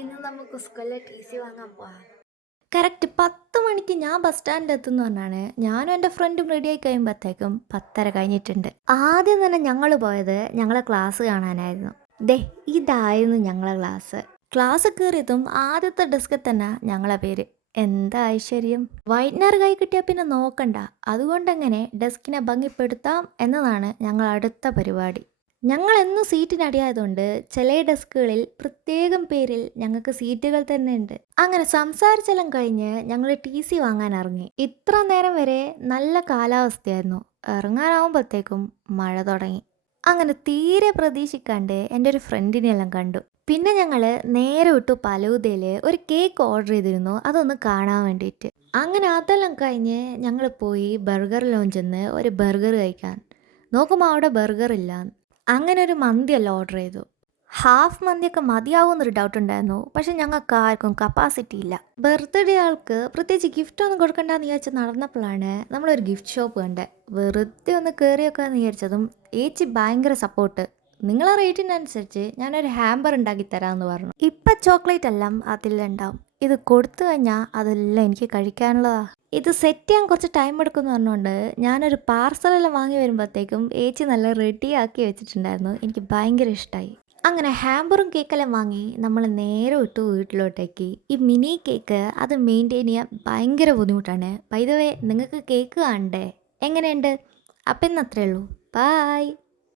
ഇന്ന് നമുക്ക് സ്കൂളിലെ ടി.സി വാങ്ങാൻ പോവാം. കറക്റ്റ് 10 മണിക്ക് ഞാൻ ബസ് സ്റ്റാൻഡിൽ എത്തുമെന്ന് പറഞ്ഞാണ് ഞാനും എൻ്റെ ഫ്രണ്ടും റെഡിയായി കഴിയുമ്പോഴത്തേക്കും 10:30 കഴിഞ്ഞിട്ടുണ്ട്. ആദ്യം തന്നെ ഞങ്ങൾ പോയത് ഞങ്ങളെ ക്ലാസ് കാണാനായിരുന്നു. ദേ ഇതായിരുന്നു ഞങ്ങളെ ക്ലാസ്. ക്ലാസ് കയറിയതും ആദ്യത്തെ ഡെസ്കിൽ തന്നെ ഞങ്ങളെ പേര്. എന്താ ഐശ്വര്യം! വൈറ്റ്നർ കൈ കിട്ടിയാൽ പിന്നെ നോക്കണ്ട. അതുകൊണ്ടെങ്ങനെ ഡെസ്കിനെ ഭംഗിപ്പെടുത്താം എന്നതാണ് ഞങ്ങൾ അടുത്ത പരിപാടി. ഞങ്ങൾ എന്നും സീറ്റിനടിയായതുകൊണ്ട് ചില ഡെസ്കുകളിൽ പ്രത്യേകം പേരിൽ ഞങ്ങൾക്ക് സീറ്റുകൾ തന്നെ ഉണ്ട്. അങ്ങനെ സംസാരിച്ചെല്ലാം കഴിഞ്ഞ് ഞങ്ങൾ ടി.സി വാങ്ങാൻ ഇറങ്ങി. ഇത്ര നേരം വരെ നല്ല കാലാവസ്ഥയായിരുന്നു. ഇറങ്ങാനാവുമ്പോഴത്തേക്കും മഴ തുടങ്ങി. അങ്ങനെ തീരെ പ്രതീക്ഷിക്കാണ്ട് എൻ്റെ ഒരു ഫ്രണ്ടിനെല്ലാം കണ്ടു. പിന്നെ ഞങ്ങൾ നേരെ വിട്ടു ഫലൂദയിൽ ഒരു കേക്ക് ഓർഡർ ചെയ്തിരുന്നു, അതൊന്ന് കാണാൻ വേണ്ടിയിട്ട്. അങ്ങനെ അതെല്ലാം കഴിഞ്ഞ് ഞങ്ങൾ പോയി ബർഗർ ലോഞ്ചിൽ നിന്ന് ഒരു ബർഗർ കഴിക്കാൻ നോക്കുമ്പോൾ അവിടെ ബർഗർ ഇല്ല. അങ്ങനെ ഒരു മന്തിയല്ല ഓർഡർ ചെയ്തു. ഹാഫ് മന്തിയൊക്കെ മതിയാവുമെന്നൊരു ഡൗട്ട് ഉണ്ടായിരുന്നു. പക്ഷെ ഞങ്ങൾക്ക് ആർക്കും കപ്പാസിറ്റി ഇല്ല. ബർത്ത്ഡേ ആൾക്ക് പ്രത്യേകിച്ച് ഗിഫ്റ്റ് ഒന്നും കൊടുക്കണ്ടെന്ന് വിചാരിച്ച് നടന്നപ്പോഴാണ് നമ്മളൊരു ഗിഫ്റ്റ് ഷോപ്പ് കണ്ടത്. വെറുതെ ഒന്ന് കയറിയൊക്കെയെന്ന് വിചാരിച്ചതും ഏച്ചി ഭയങ്കര സപ്പോർട്ട്. നിങ്ങളെ റേറ്റിനനുസരിച്ച് ഞാനൊരു ഹാമ്പർ ഉണ്ടാക്കി തരാമെന്ന് പറഞ്ഞു. ഇപ്പം ചോക്ലേറ്റ് എല്ലാം അതിലുണ്ടാവും. ഇത് കൊടുത്തു കഴിഞ്ഞാൽ അതെല്ലാം എനിക്ക് കഴിക്കാനുള്ളതാ. ഇത് സെറ്റ് ചെയ്യാൻ കുറച്ച് ടൈം എടുക്കുമെന്ന് പറഞ്ഞുകൊണ്ട് ഞാനൊരു പാർസലെല്ലാം വാങ്ങി വരുമ്പോഴത്തേക്കും ഏച്ചി നല്ല റെഡിയാക്കി വെച്ചിട്ടുണ്ടായിരുന്നു. എനിക്ക് ഭയങ്കര ഇഷ്ടമായി. അങ്ങനെ ഹാമ്പറും കേക്കെല്ലാം വാങ്ങി നമ്മൾ നേരെ വിട്ടു വീട്ടിലോട്ടേക്ക്. ഈ മിനി കേക്ക് അത് മെയിൻറ്റെയിൻ ചെയ്യാൻ ഭയങ്കര ബുദ്ധിമുട്ടാണ്. ബൈ ദ വേ നിങ്ങൾക്ക് കേക്ക് കാണണ്ടേ? എങ്ങനെയുണ്ട്? അപ്പം ഇന്ന് അത്രയേ ഉള്ളൂ. ബായ്.